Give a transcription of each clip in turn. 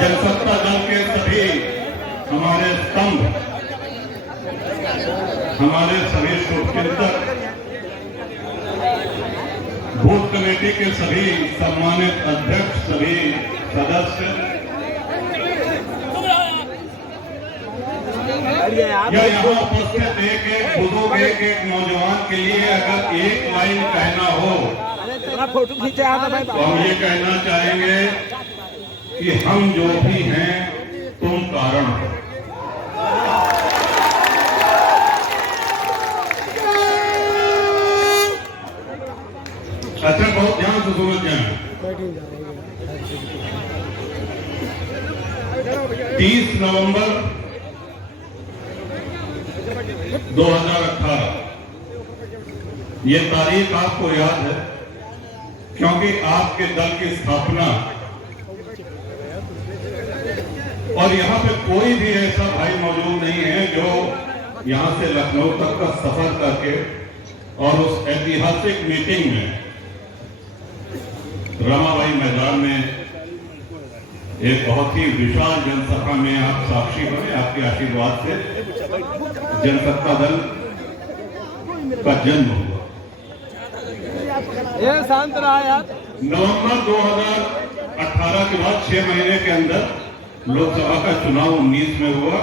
जनसत्ता दल के सभी हमारे स्तंभ, हमारे सभी शुभचिंतक, बूथ कमेटी के सभी सम्मानित अध्यक्ष, सभी सदस्य, या यहाँ उपस्थित एक बुजुर्ग, एक नौजवान के लिए अगर एक लाइन कहना हो फोटो खींचे तो हम ये कहना चाहेंगे कि हम जो भी हैं तुम कारण हो। अच्छा, बहुत ध्यान से समझ जाए। 30 नवंबर 2018 ये तारीख आपको याद है क्योंकि आपके दल की स्थापना, और यहाँ पे कोई भी ऐसा भाई मौजूद नहीं है जो यहाँ से लखनऊ तक का सफर करके और उस ऐतिहासिक मीटिंग में रमाबाई मैदान में एक बहुत ही विशाल जनसभा में आप साक्षी बने। आपके आशीर्वाद से जनसत्ता दल का जन्म हुआ। ये शांत रहा यार। नवंबर 2018 के बाद 6 महीने के अंदर लोकसभा का चुनाव 19 में हुआ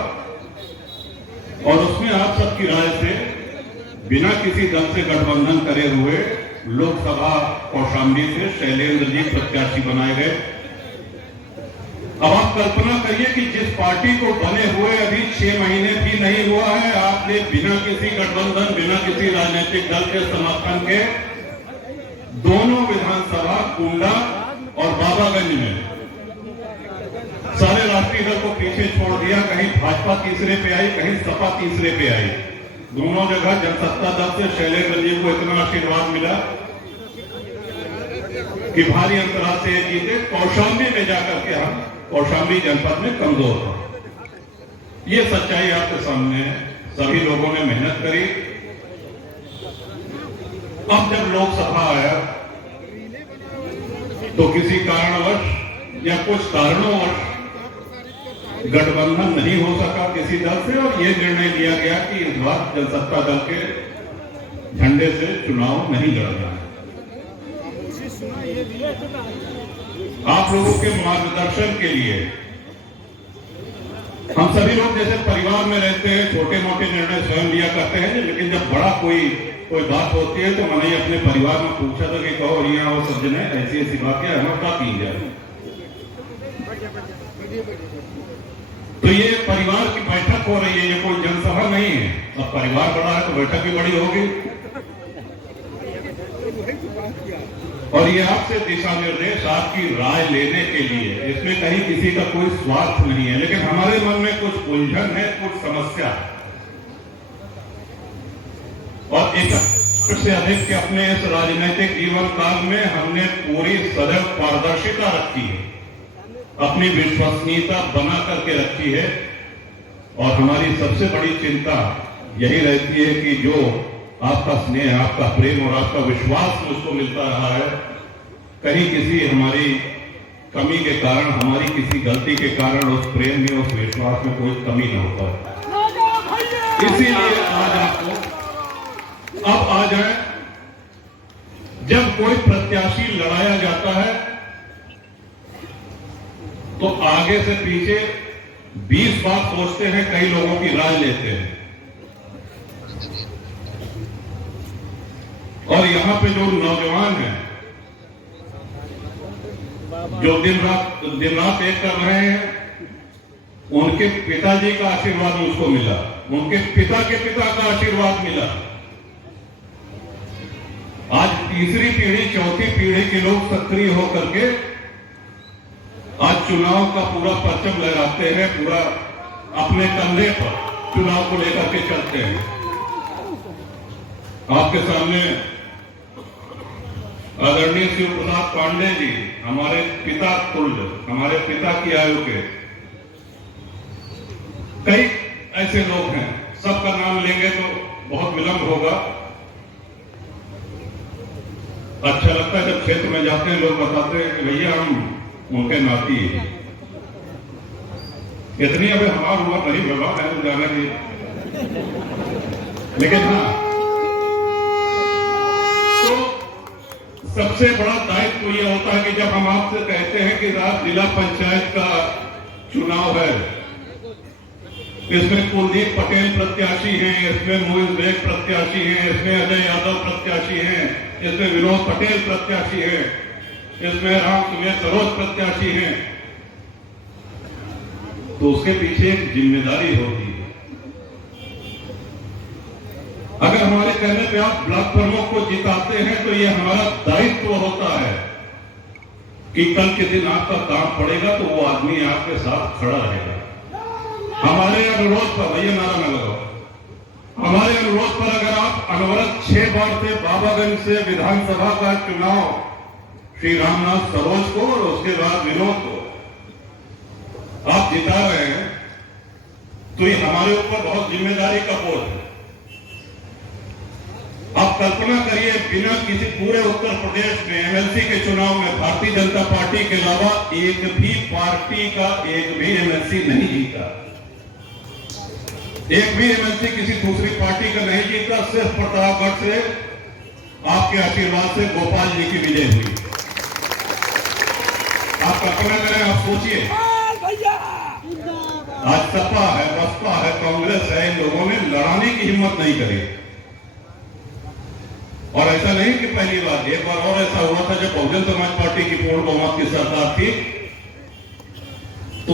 और उसमें आप सबकी राय से बिना किसी दल से गठबंधन करे हुए लोकसभा कौशाम्बी से शैलेंद्र जी प्रत्याशी बनाए गए। अब आप कल्पना करिए कि जिस पार्टी को बने हुए अभी 6 महीने भी नहीं हुआ है, आपने बिना किसी गठबंधन, बिना किसी राजनीतिक दल के समर्थन के दोनों विधानसभा कुंडा और बाबागंज में सारे राष्ट्रीय दल को पीछे छोड़ दिया। कहीं भाजपा तीसरे पे आई, कहीं सपा तीसरे पे आई। दोनों जगह जनसत्ता दल से शैलेंद्र जी को इतना आशीर्वाद मिला कि भारी अंतराल से जीते। कौशाम्बी में जाकर के हम कौशाम्बी जनपद में कमजोर था। ये सच्चाई आपके सामने है। सभी लोगों ने मेहनत करी। अब जब लोकसभा आया तो किसी कारणवश या कुछ कारणोंवश गठबंधन नहीं हो सका किसी दल से और यह निर्णय लिया गया कि इस बार जनसत्ता दल के झंडे से चुनाव नहीं लड़ना है। आप लोगों के मार्गदर्शन के लिए हम सभी लोग जैसे परिवार में रहते हैं, छोटे मोटे निर्णय स्वयं लिया करते हैं, लेकिन जब बड़ा कोई बात होती है तो मैंने अपने परिवार में पूछा था कि कहो यहाँ वो सज्जन है, ऐसी ऐसी बात है, हमें क्या की जाए। तो ये परिवार की बैठक हो रही है, ये कोई जनसभा नहीं है। अब परिवार बड़ा है तो बैठक भी बड़ी होगी और ये आपसे दिशा निर्देश, आपकी राय लेने के लिए। इसमें कहीं किसी का कोई स्वार्थ नहीं है, लेकिन हमारे मन में कुछ उलझन है, कुछ समस्या है और एक से अधिक के अपने इस राजनीतिक जीवन काल में हमने पूरी सदैव पारदर्शिता रखी है, अपनी विश्वसनीयता बना करके रखी है और हमारी सबसे बड़ी चिंता यही रहती है कि जो आपका स्नेह, आपका प्रेम और आपका विश्वास मुझको मिलता रहा है, कहीं किसी हमारी कमी के कारण, हमारी किसी गलती के कारण उस प्रेम में, उस विश्वास में कोई कमी न हो पाए। इसीलिए आज आपको अब आ जाए, जब कोई प्रत्याशी लड़ाया जाता है तो आगे से पीछे 20 बार सोचते हैं, कई लोगों की राय लेते हैं और यहां पे जो नौजवान हैं जो दिन रात एक कर रहे हैं, उनके पिताजी का आशीर्वाद मुझको मिला, उनके पिता के पिता का आशीर्वाद मिला। आज तीसरी पीढ़ी, चौथी पीढ़ी के लोग सक्रिय होकर के आज चुनाव का पूरा परचम लहराते हैं, पूरा अपने कंधे पर चुनाव को लेकर के चलते हैं। आपके सामने आदरणीय शिव प्रसाद पांडे जी, हमारे पिता तुल्य, हमारे पिता की आयु के कई ऐसे लोग हैं, सबका नाम लेंगे तो बहुत विलंब होगा। अच्छा लगता है जब क्षेत्र में जाते हैं, लोग बताते हैं कि भैया हम उनके नाती हैं। इतनी अभी हमारा हुआ नहीं व्यवहार है जाने की, लेकिन हाँ, तो सबसे बड़ा दायित्व तो यह होता है कि जब हम आपसे कहते हैं कि आज जिला पंचायत का चुनाव है, इसमें कुलदीप पटेल प्रत्याशी हैं, इसमें मोहित बेग प्रत्याशी हैं, इसमें अजय यादव प्रत्याशी हैं, इसमें विनोद पटेल प्रत्याशी हैं, इसमें राम सुमेर सरोज प्रत्याशी हैं, तो उसके पीछे एक जिम्मेदारी होती है। अगर हमारे कहने पे आप ब्लॉक प्रमुख को जिताते हैं तो ये हमारा दायित्व होता है कि कल के दिन आपका काम पड़ेगा तो वो आदमी आपके साथ खड़ा रहेगा। हमारे अनुरोध पर, भैया नारा न लगाओ, हमारे अनुरोध पर अगर आप अनवरत 6 बार से बाबागंज से विधानसभा का चुनाव श्री रामनाथ सरोज को और उसके बाद विनोद को आप जिता रहे हैं, तो ये हमारे ऊपर बहुत जिम्मेदारी का बोझ है। आप कल्पना करिए, बिना किसी पूरे उत्तर प्रदेश में एमएलसी के चुनाव में भारतीय जनता पार्टी के अलावा एक भी पार्टी का एक भी एमएलसी नहीं जीता, एक भी एमएलसी किसी दूसरी पार्टी का नहीं जीता। सिर्फ प्रतापगढ़ से आपके आशीर्वाद से गोपाल जी की विजय हुई। आप कल्पना करें, आप सोचिए, आज सपा है, बसपा है, कांग्रेस है, इन लोगों ने लड़ाने की हिम्मत नहीं करी। और ऐसा नहीं कि पहली बार, एक बार और ऐसा हुआ था जब बहुजन समाज पार्टी की पूर्ण बहुमत की सरकार थी,